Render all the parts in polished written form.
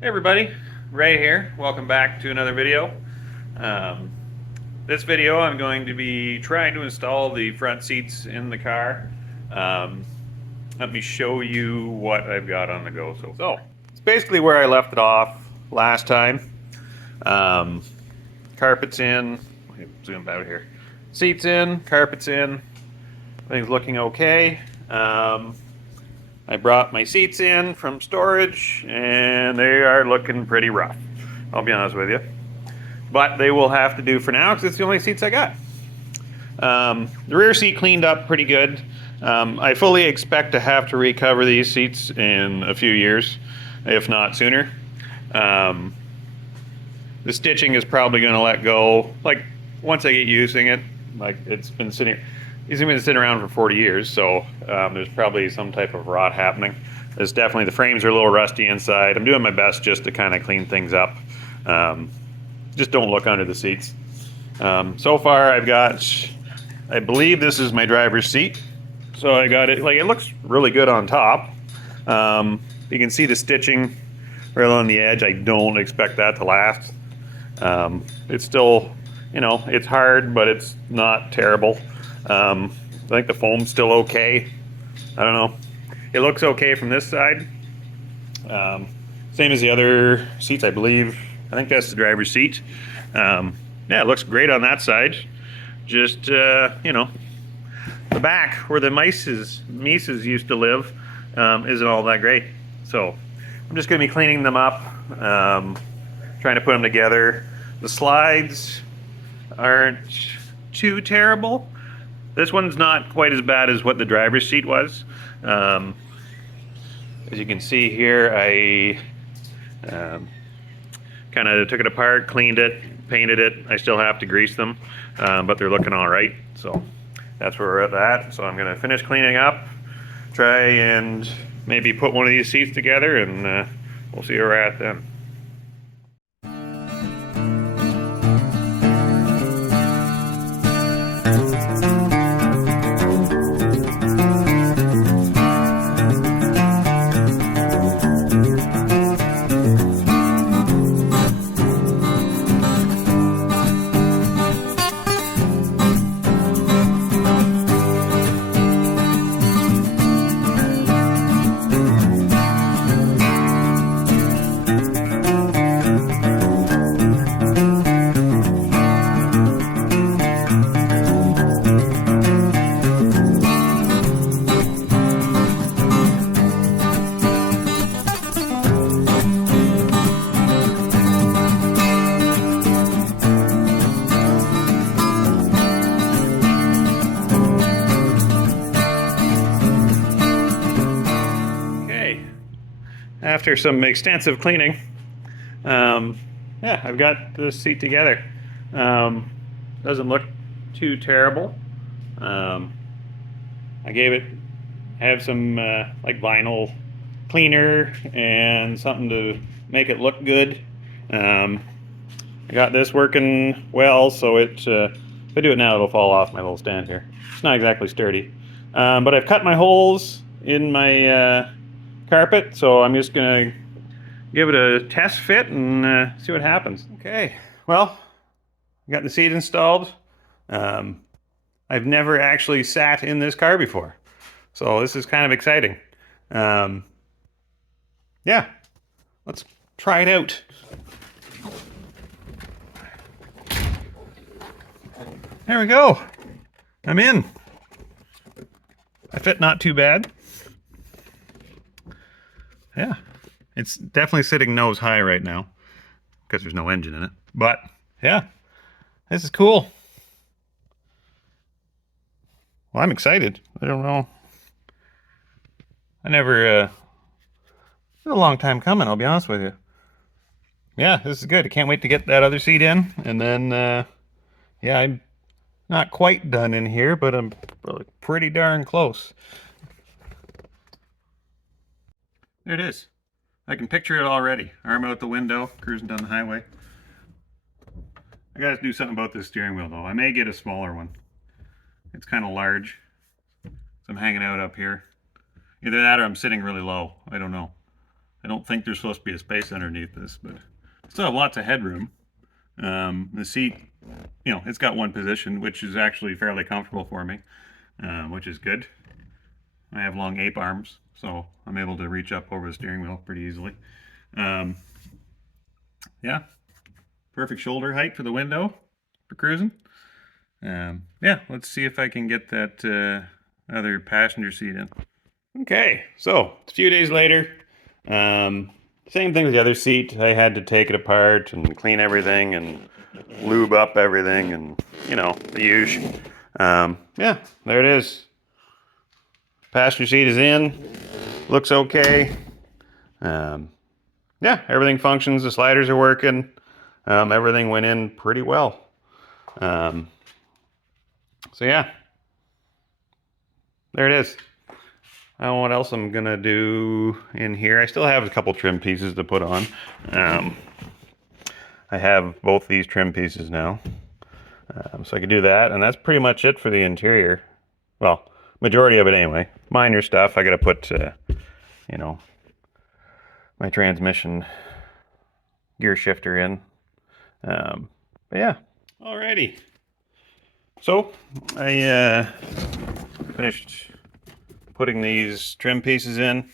Hey everybody, Ray here. Welcome back to another video. Um, this video I'm going to be trying to install the front seats in the car. Um, Let me show you what I've got on the go. So it's basically where I left it off last time. Um, Carpets in, let me zoom out here. Seats in, carpets in, everything's looking okay. I brought my seats in from storage and they are looking pretty rough, I'll be honest with you. But they will have to do for now because it's the only seats I got. The rear seat cleaned up pretty good. I fully expect to have to recover these seats in a few years, if not sooner. The stitching is probably going to let go, like once I get using it. Like it's been sitting around for 40 years, so there's probably some type of rot happening. There's definitely, the frames are a little rusty inside. I'm doing my best just to kind of clean things up. Just don't look under the seats. So far I've got, I believe this is my driver's seat. So I got it, like it looks really good on top. You can see the stitching right on the edge. I don't expect that to last. It's still, you know, it's hard, but it's not terrible. I think the foam's still okay. I don't know. It looks okay from this side. Same as the other seats, I believe. I think that's the driver's seat. Yeah, it looks great on that side. Just, you know, the back where the Mises used to live isn't all that great. So I'm just going to be cleaning them up, trying to put them together. The slides aren't too terrible. This one's not quite as bad as what the driver's seat was. As you can see here, I kind of took it apart, cleaned it, painted it. I still have to grease them, but they're looking all right. So that's where we're at that. So I'm going to finish cleaning up, try and maybe put one of these seats together, and we'll see where we're at then. After some extensive cleaning, yeah, I've got the seat together. Doesn't look too terrible. I have some like vinyl cleaner and something to make it look good. I got this working well, so if I do it now, it'll fall off my little stand here. It's not exactly sturdy, but I've cut my holes in my carpet, so I'm just gonna give it a test fit and see what happens. Okay, well, I got the seat installed. I've never actually sat in this car before, so this is kind of exciting. Yeah, let's try it out. There we go. I'm in. I fit not too bad. Yeah, it's definitely sitting nose high right now because there's no engine in it. But yeah, this is cool. Well, I'm excited. I don't know. It's been a long time coming, I'll be honest with you. Yeah, this is good. I can't wait to get that other seat in. And then, yeah, I'm not quite done in here, but I'm pretty darn close. There it is. I can picture it already. Arm out the window, cruising down the highway. I gotta do something about this steering wheel though. I may get a smaller one. It's kind of large. So I'm hanging out up here. Either that or I'm sitting really low. I don't know. I don't think there's supposed to be a space underneath this, but I still have lots of headroom. The seat, you know, it's got one position, which is actually fairly comfortable for me, which is good. I have long ape arms, so I'm able to reach up over the steering wheel pretty easily. Um, yeah, perfect shoulder height for the window for cruising. Yeah, let's see if I can get that other passenger seat in. Okay, so a few days later, same thing with the other seat. I had to take it apart and clean everything and lube up everything and, you know, the usual. Yeah, there it is. Passenger seat is in. Looks okay. Yeah, everything functions. The sliders are working. Everything went in pretty well. So yeah, there it is. I don't know what else I'm gonna do in here. I still have a couple trim pieces to put on. I have both these trim pieces now. So I can do that, and that's pretty much it for the interior. Well, majority of it anyway. Minor stuff. I gotta put, you know, my transmission gear shifter in. But yeah. Alrighty. So I finished putting these trim pieces in.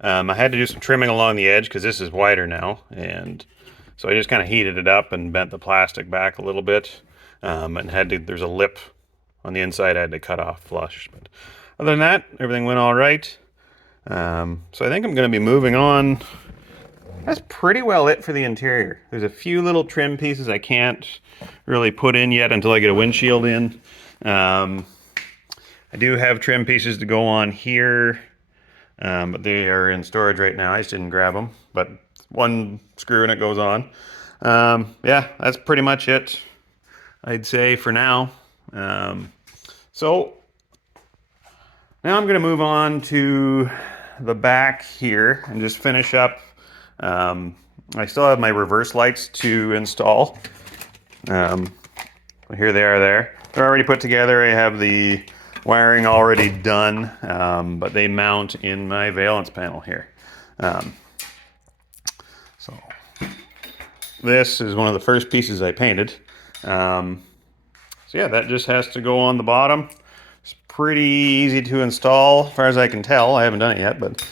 I had to do some trimming along the edge because this is wider now, and so I just kind of heated it up and bent the plastic back a little bit, and there's a lip on the inside I had to cut off flush. But other than that, everything went all right. So I think I'm going to be moving on. That's pretty well it for the interior. There's a few little trim pieces I can't really put in yet until I get a windshield in. I do have trim pieces to go on here, but they are in storage right now. I just didn't grab them, but one screw and it goes on. Yeah, that's pretty much it, I'd say, for now. So now I'm going to move on to the back here and just finish up. I still have my reverse lights to install. Here they are there. They're already put together. I have the wiring already done, but they mount in my valance panel here. So this is one of the first pieces I painted. So yeah, that just has to go on the bottom. It's pretty easy to install, as far as I can tell. I haven't done it yet, but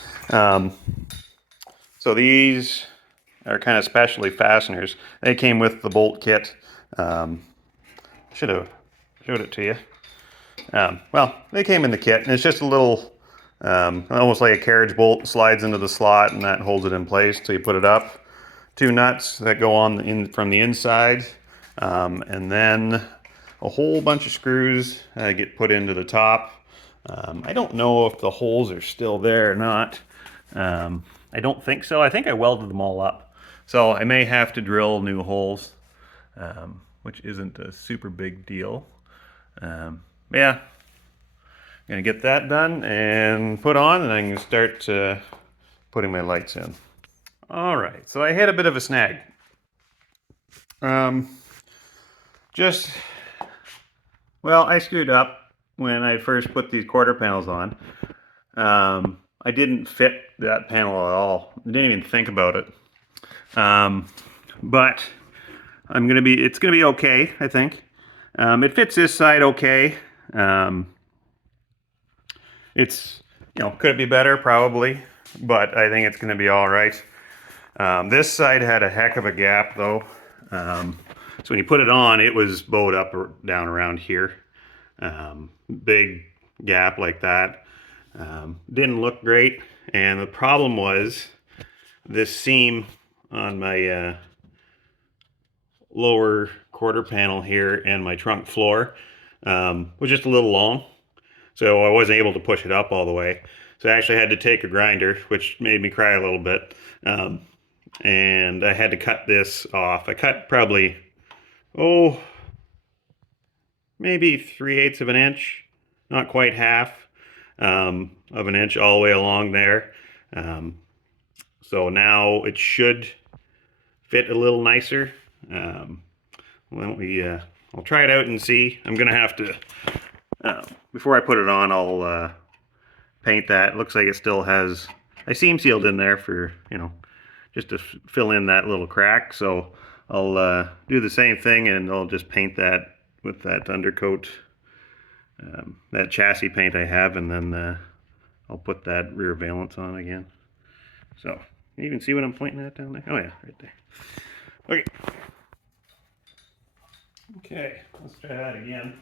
so these are kind of specialty fasteners. They came with the bolt kit. Should have showed it to you. Well, they came in the kit, and it's just a little, almost like a carriage bolt, slides into the slot, and that holds it in place till you put it up. Two nuts that go on from the inside, and then a whole bunch of screws get put into the top. I don't know if the holes are still there or not. I don't think so. I think I welded them all up. So I may have to drill new holes, which isn't a super big deal. Yeah, I'm gonna get that done and put on, and I can start putting my lights in. All right, so I hit a bit of a snag. Well, I screwed up when I first put these quarter panels on. I didn't fit that panel at all. I didn't even think about it. But it's gonna be okay, I think. It fits this side okay. It's, you know, could it be better? Probably, but I think it's gonna be all right. This side had a heck of a gap though. So when you put it on, it was bowed up or down around here. Big gap like that. Didn't look great. And the problem was this seam on my lower quarter panel here and my trunk floor was just a little long. So I wasn't able to push it up all the way. So I actually had to take a grinder, which made me cry a little bit. And I had to cut this off. I cut probably, maybe 3/8 of an inch, not quite half of an inch all the way along there. So now it should fit a little nicer. I'll try it out and see. I'm gonna have to, before I put it on, I'll paint that. It looks like it still has, I I seam sealed in there for, you know, just to fill in that little crack. So I'll do the same thing, and I'll just paint that with that undercoat, that chassis paint I have, and then I'll put that rear valance on again. So you even see what I'm pointing at down there? Oh yeah, right there. Okay. Okay, let's try that again.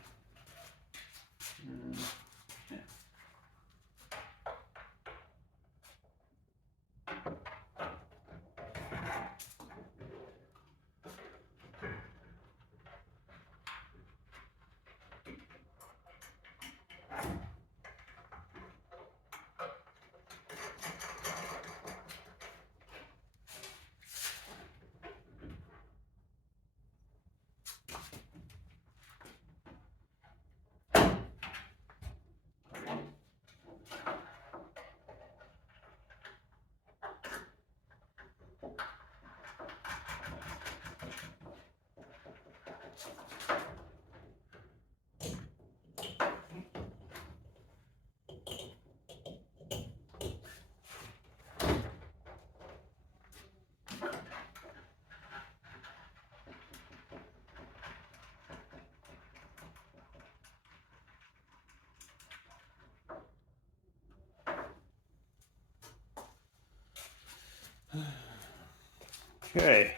Okay,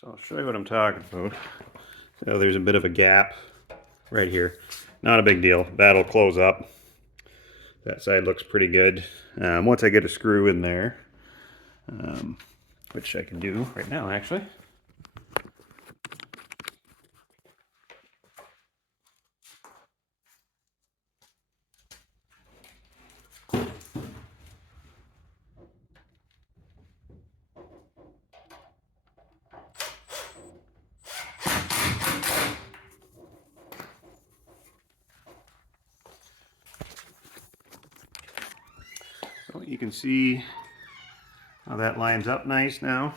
so I'll show you what I'm talking about. So there's a bit of a gap right here. Not a big deal. That'll close up. That side looks pretty good. Once I get a screw in there, which I can do right now actually. So you can see how that lines up nice now.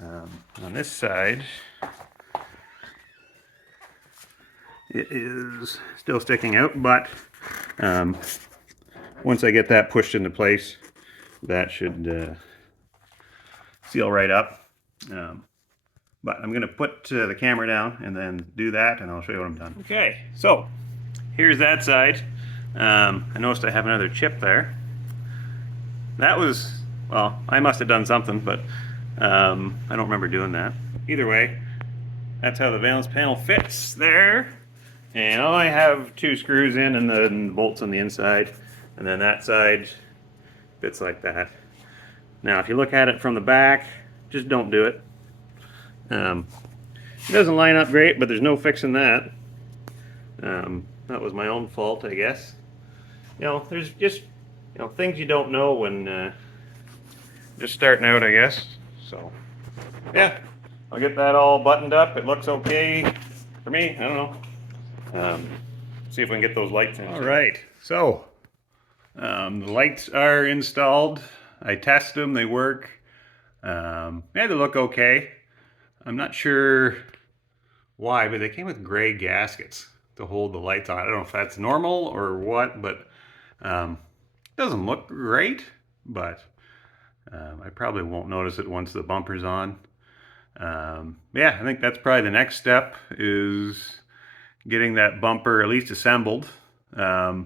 On this side, it is still sticking out, but once I get that pushed into place, that should seal right up. But I'm going to put the camera down and then do that, and I'll show you what I'm done. Okay, so here's that side. I noticed I have another chip there. That was, well, I must have done something, but I don't remember doing that. Either way, that's how the valance panel fits there. And I have 2 screws in and then bolts on the inside. And then that side fits like that. Now, if you look at it from the back, just don't do it. It doesn't line up great, but there's no fixing that. That was my own fault, I guess. You know, there's just, you know, things you don't know when just starting out, I guess. So, yeah, I'll get that all buttoned up. It looks okay for me. I don't know. See if we can get those lights in. All right, so the lights are installed. I tested them, they work. Yeah, they look okay. I'm not sure why, but they came with gray gaskets to hold the lights on. I don't know if that's normal or what, but it doesn't look great, but I probably won't notice it once the bumper's on. Yeah, I think that's probably the next step, is getting that bumper at least assembled. I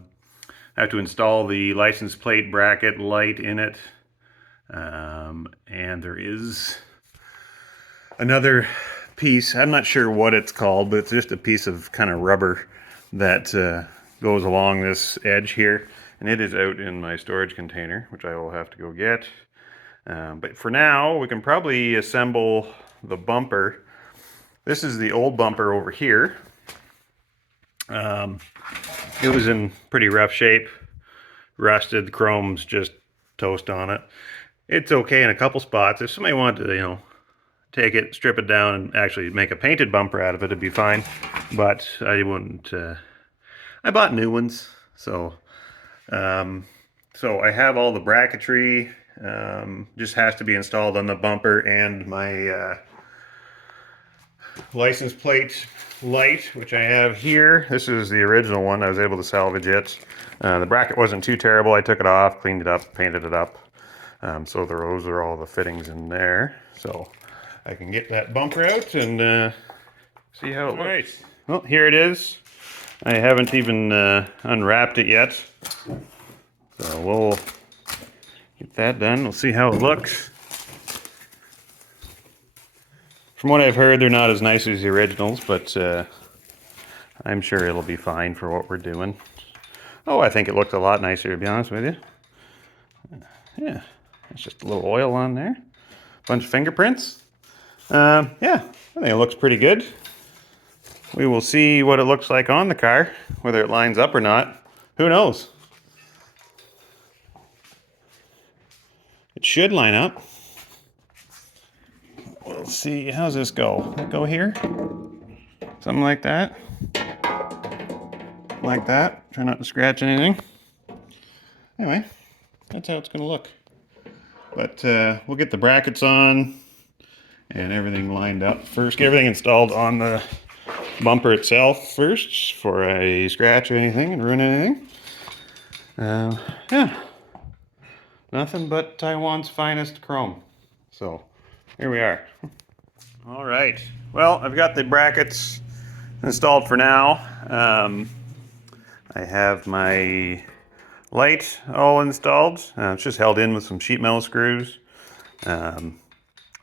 have to install the license plate bracket light in it. And there is another piece, I'm not sure what it's called, but it's just a piece of kind of rubber that goes along this edge here. And it is out in my storage container, which I will have to go get. But for now, we can probably assemble the bumper. This is the old bumper over here. It was in pretty rough shape, rusted, chrome's just toast on it. It's okay in a couple spots. If somebody wanted to, you know, take it, strip it down, and actually make a painted bumper out of it, it'd be fine. But I wouldn't. I bought new ones, so I have all the bracketry. Just has to be installed on the bumper and my license plate light, which I have here. This is the original one. I was able to salvage it. The bracket wasn't too terrible. I took it off, cleaned it up, painted it up. So those are all the fittings in there. So I can get that bumper out and see how it looks. All right. Well, here it is. I haven't even unwrapped it yet. So we'll get that done. We'll see how it looks. From what I've heard, they're not as nice as the originals, but I'm sure it'll be fine for what we're doing. Oh, I think it looked a lot nicer, to be honest with you. Yeah, it's just a little oil on there. Bunch of fingerprints. Yeah, I think it looks pretty good. We will see what it looks like on the car, whether it lines up or not. Who knows? It should line up. We'll see. How's this go? Go here? Something like that. Like that. Try not to scratch anything. Anyway, that's how it's going to look. But we'll get the brackets on and everything lined up first. Get everything installed on the bumper itself first before I scratch anything and ruin anything. Yeah. Nothing but Taiwan's finest chrome. So, here we are. All right. Well, I've got the brackets installed for now. I have my light all installed. It's just held in with some sheet metal screws. So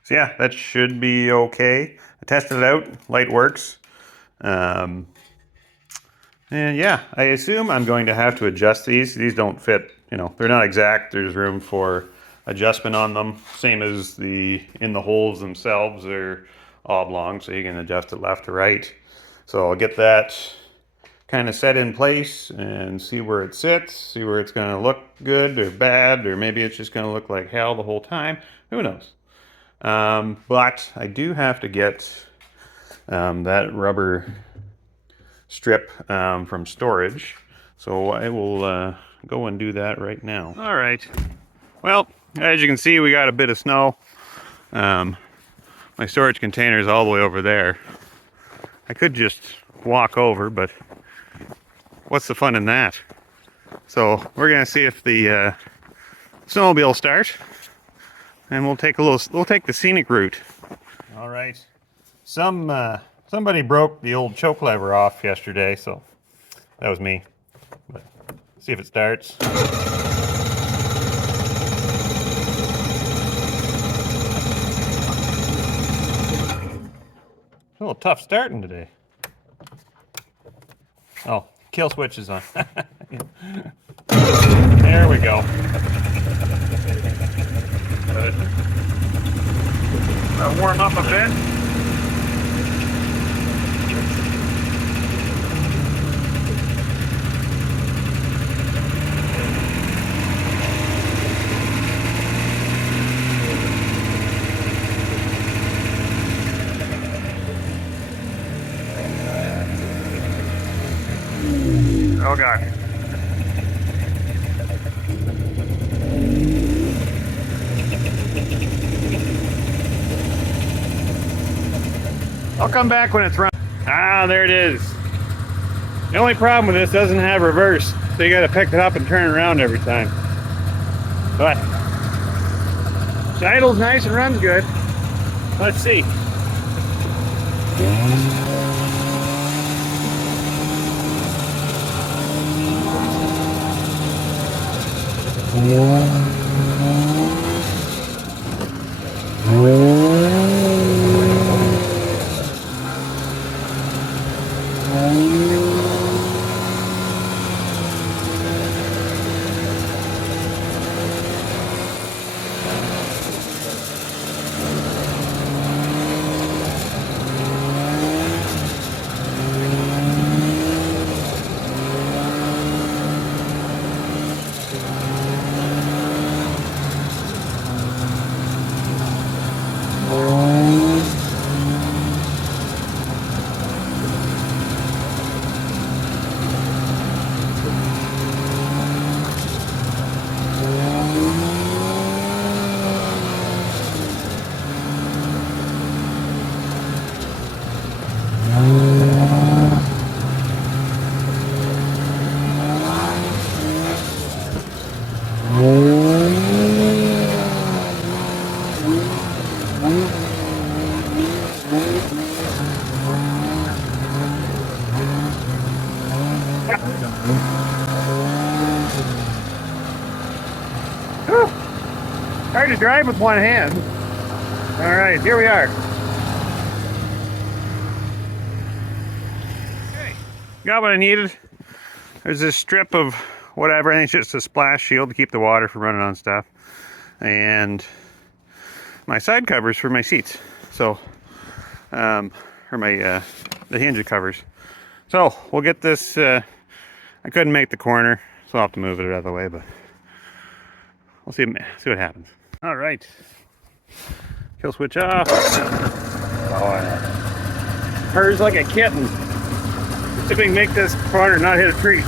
yeah, that should be okay. I tested it out. Light works. And yeah, I assume I'm going to have to adjust these. These don't fit, you know, they're not exact. There's room for adjustment on them. Same as in the holes themselves, they're oblong, so you can adjust it left to right. So I'll get that kind of set in place and see where it sits, see where it's going to look good or bad, or maybe it's just going to look like hell the whole time. Who knows? But I do have to get that rubber strip from storage, so I will go and do that right now. All right. Well, as you can see, we got a bit of snow. My storage container is all the way over there. I could just walk over, but what's the fun in that? So we're gonna see if the snowmobile will start, and we'll take the scenic route. All right. Somebody broke the old choke lever off yesterday, so that was me. But see if it starts. A little tough starting today. Oh, kill switch is on. There we go. Good. Warm up a bit. Oh God. I'll come back when it's run. Ah, there it is. The only problem with this doesn't have reverse, so you got to pick it up and turn it around every time. But the idle's nice and runs good. Let's see. Whew. Hard to drive with one hand. All right, here we are. Okay, got what I needed. There's this strip of whatever, I think it's just a splash shield to keep the water from running on stuff. And my side covers for my seats. So, or my, the hinge covers. So, we'll get this, I couldn't make the corner, so I'll have to move it out of the way, but we'll see what happens. All right. Kill switch off. Oh, yeah. Purrs like a kitten. See if we can make this corner not hit a tree.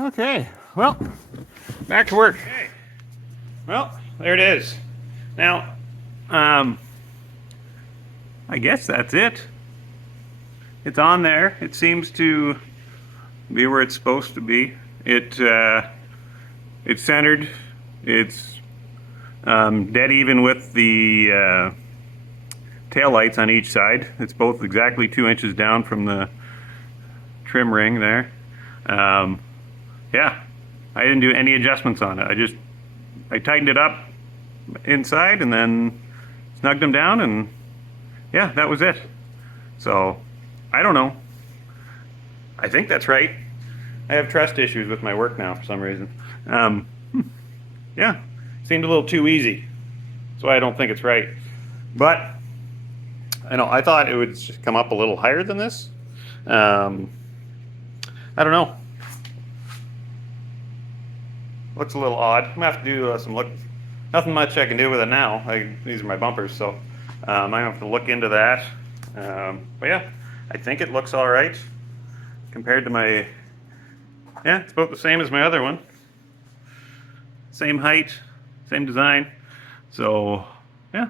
Okay, well, back to work. Okay. Well, there it is. Now, I guess that's it. It's on there. It seems to be where it's supposed to be. It's centered. It's dead even with the tail lights on each side. It's both exactly 2 inches down from the trim ring there. Yeah, I didn't do any adjustments on it. I tightened it up inside and then snugged them down, and yeah, that was it. So, I don't know. I think that's right. I have trust issues with my work now for some reason. Yeah, seemed a little too easy. That's why I don't think it's right. But, I thought it would come up a little higher than this. I don't know. Looks a little odd. I'm gonna have to do some look. Nothing much I can do with it now. These are my bumpers, so I'm gonna have to look into that. But yeah, I think it looks all right compared to my. Yeah, it's about the same as my other one. Same height, same design. So yeah,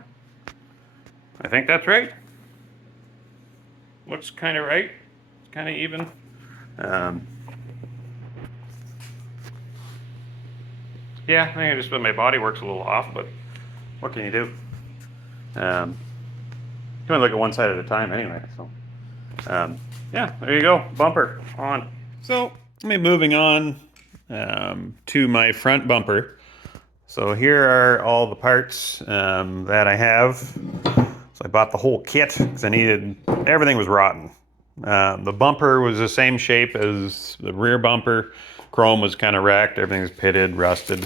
I think that's right. Looks kind of right. It's kind of even. Yeah, I think just my body works a little off, but what can you do? You can only look at one side at a time anyway, so. Yeah, there you go, bumper on. So, let me moving on to my front bumper. So here are all the parts that I have. So I bought the whole kit because I needed, everything was rotten. The bumper was the same shape as the rear bumper. Chrome was kind of wrecked, everything's pitted, rusted.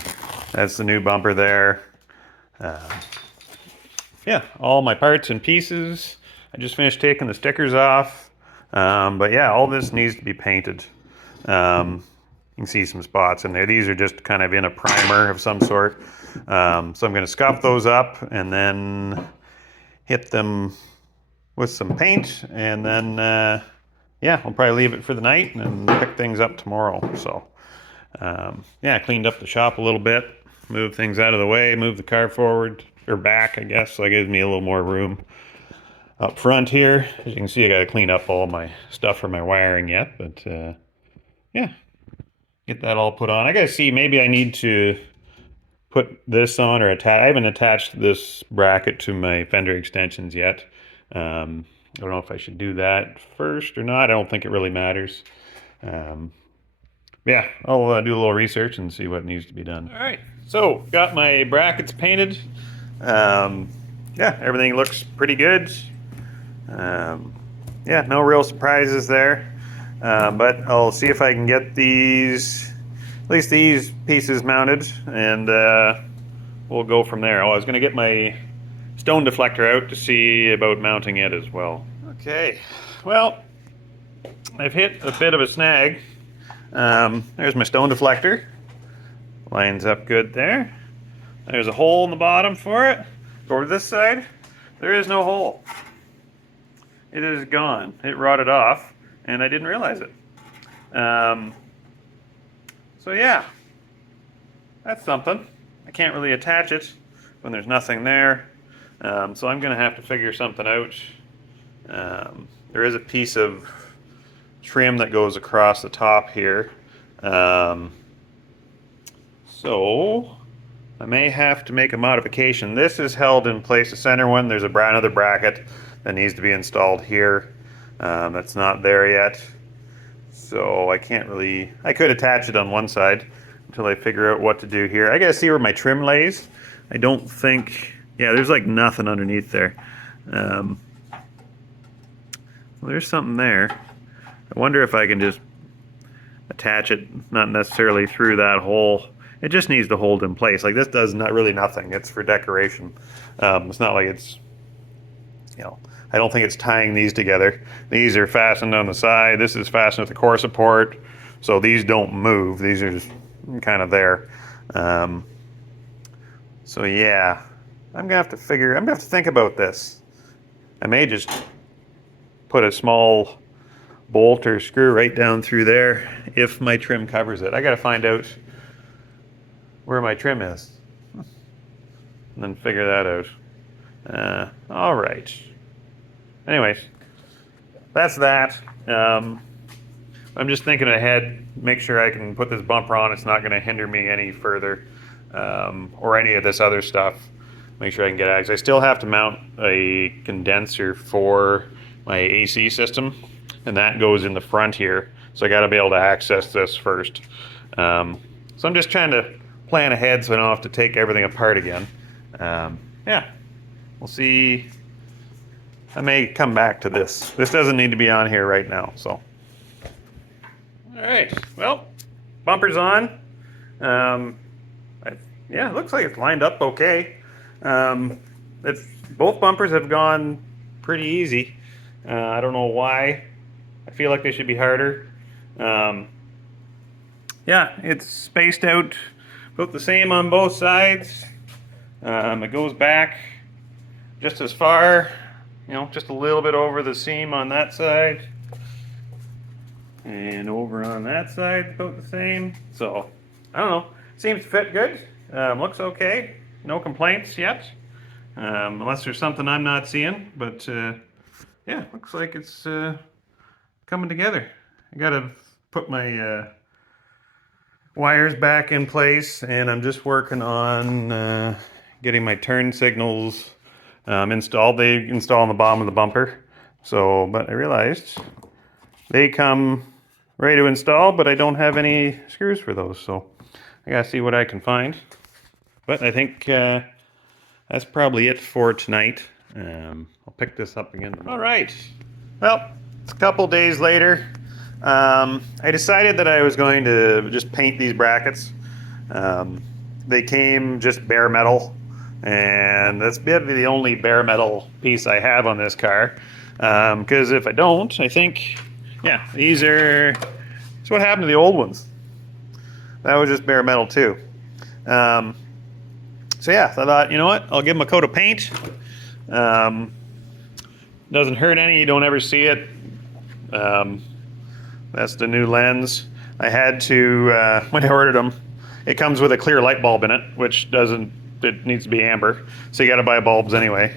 That's the new bumper there. Yeah, all my parts and pieces. I just finished taking the stickers off. But yeah, all this needs to be painted. You can see some spots in there. These are just kind of in a primer of some sort. So I'm gonna scuff those up and then hit them with some paint, and then yeah, I'll probably leave it for the night and pick things up tomorrow. So yeah, I cleaned up the shop a little bit, moved things out of the way, moved the car forward, or back, I guess, so it gives me a little more room up front here. As you can see, I got to clean up all my stuff for my wiring yet, but yeah, get that all put on. I got to see, maybe I need to put this on or attach. I haven't attached this bracket to my fender extensions yet. I don't know if I should do that first or not. I don't think it really matters. Yeah, I'll do a little research and see what needs to be done. All right, so got my brackets painted. Yeah, everything looks pretty good. Yeah, no real surprises there. But I'll see if I can get these, at least these pieces mounted, and we'll go from there. Oh, I was gonna get my stone deflector out to see about mounting it as well. Okay, well, I've hit a bit of a snag. There's my stone deflector. Lines up good there. There's a hole in the bottom for it. Go to this side. There is no hole. it is gone. It rotted off, and I didn't realize it. So yeah, that's something. I can't really attach it when there's nothing there. So I'm gonna have to figure something out. There is a piece of trim that goes across the top here. So I may have to make a modification. This is held in place, the center one. There's another bracket that needs to be installed here. That's not there yet. So I can't really, I could attach it on one side until I figure out what to do here. I gotta see where my trim lays. I don't think, yeah, there's like nothing underneath there. Well, there's something there. I wonder if I can just attach it, not necessarily through that hole. It just needs to hold in place. Like this does not really nothing. It's for decoration. It's not like it's, you know, I don't think it's tying these together. These are fastened on the side. This is fastened with the core support. So these don't move. These are just kind of there. So yeah, I'm gonna have to think about this. I may just put a small bolt or screw right down through there if my trim covers it. I gotta find out where my trim is and then figure that out. All right. Anyways, that's that. I'm just thinking ahead, make sure I can put this bumper on. It's not going to hinder me any further, or any of this other stuff. Make sure I can get access. I still have to mount a condenser for my AC system, and that goes in the front here. So I got to be able to access this first. So I'm just trying to plan ahead so I don't have to take everything apart again. Yeah, we'll see. I may come back to this. This doesn't need to be on here right now, so. All right, well, bumper's on. Yeah, it looks like it's lined up okay. Both bumpers have gone pretty easy. I don't know why. I feel like they should be harder. Yeah, it's spaced out about the same on both sides. It goes back just as far, you know, just a little bit over the seam on that side. And over on that side, about the same. So, I don't know. Seems to fit good. Looks okay. No complaints yet. Unless there's something I'm not seeing. But, yeah, looks like it's coming together. I gotta put my wires back in place, and I'm just working on getting my turn signals installed. They install on the bottom of the bumper. So, but I realized they come ready to install, but I don't have any screws for those. So I gotta see what I can find. But I think that's probably it for tonight. I'll pick this up again. All right. Well, it's a couple days later. I decided that I was going to just paint these brackets. They came just bare metal, and that's the only bare metal piece I have on this car. Because if I don't, I think, yeah, it's what happened to the old ones. That was just bare metal too. So yeah, I thought, you know what, I'll give them a coat of paint. Doesn't hurt any, you don't ever see it. That's the new lens. I had to, when I ordered them, it comes with a clear light bulb in it, which it needs to be amber. So you gotta buy bulbs anyway.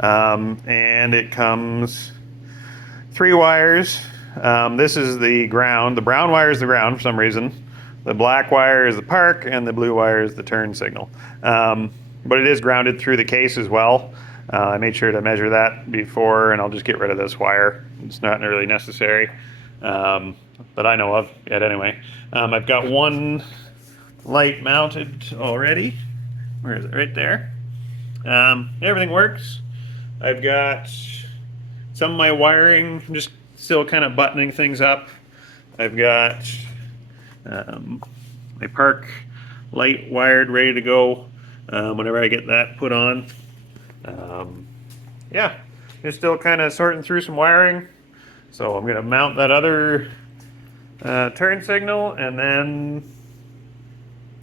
And it comes 3 wires. This is the ground. The brown wire is the ground for some reason. The black wire is the park, and the blue wire is the turn signal. But it is grounded through the case as well. I made sure to measure that before, and I'll just get rid of this wire. It's not really necessary. That I know of yet anyway. I've got one light mounted already. Where is it? Right there. Everything works. I've got some of my wiring, I'm just still kind of buttoning things up. I've got my park light wired, ready to go whenever I get that put on. Yeah, just still kind of sorting through some wiring. So I'm going to mount that other turn signal and then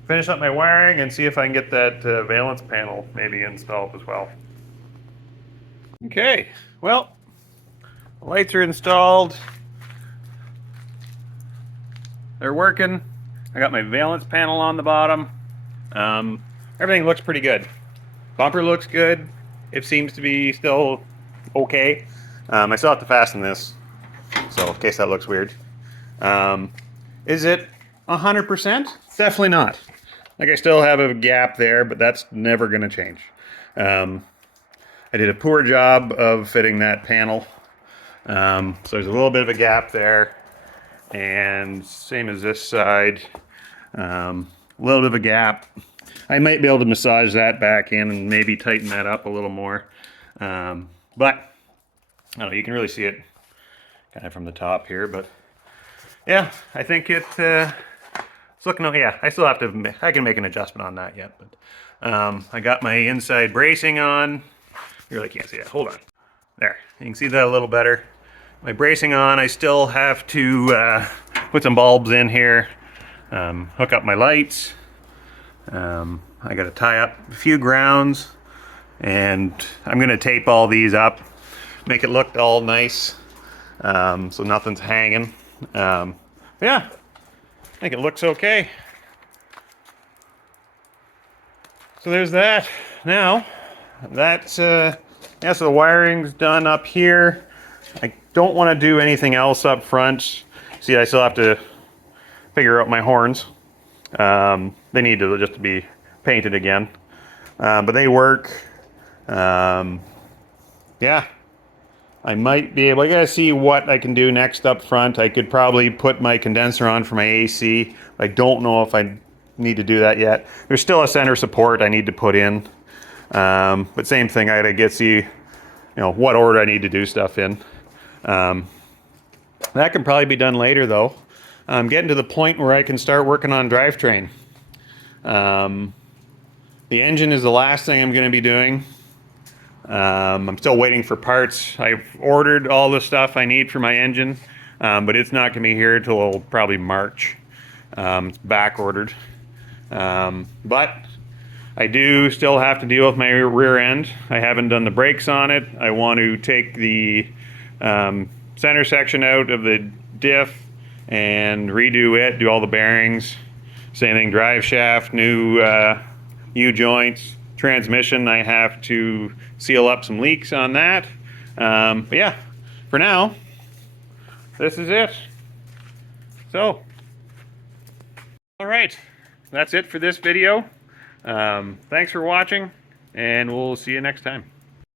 finish up my wiring and see if I can get that valance panel maybe installed as well. Okay, well, Lights are installed. They're working. I got my valance panel on the bottom. Everything looks pretty good. Bumper looks good. It seems to be still okay. I still have to fasten this, so in case that looks weird. Is it 100%? Definitely not. Like, I still have a gap there, but that's never going to change. I did a poor job of fitting that panel. So there's a little bit of a gap there. And same as this side. A little bit of a gap. I might be able to massage that back in and maybe tighten that up a little more. But, I don't know, you can really see it kind of from the top here, but yeah, I think it's looking, yeah, I still have to, I can make an adjustment on that yet, but I got my inside bracing on. You really can't see it, hold on. There, you can see that a little better. My bracing on, I still have to put some bulbs in here, hook up my lights. I got to tie up a few grounds, and I'm going to tape all these up, make it look all nice, so nothing's hanging. Yeah, I think it looks okay. So there's that. Now, that's, yeah, so the wiring's done up here. I don't want to do anything else up front. See, I still have to figure out my horns. They need to just be painted again, but they work. Yeah, I might be able, I gotta see what I can do next up front. I could probably put my condenser on for my AC. I don't know if I need to do that yet. There's still a center support I need to put in. But same thing, I gotta get see, what order I need to do stuff in. That can probably be done later though. I'm getting to the point where I can start working on drivetrain. The engine is the last thing I'm gonna be doing. I'm still waiting for parts. I've ordered all the stuff I need for my engine, but it's not gonna be here till probably March. It's back ordered. But I do still have to deal with my rear end. I haven't done the brakes on it. I want to take the center section out of the diff and redo it, do all the bearings. Same thing, drive shaft, new U-joints. Transmission, I have to seal up some leaks on that. But yeah, for now, this is it. So, all right, that's it for this video. Thanks for watching, and we'll see you next time.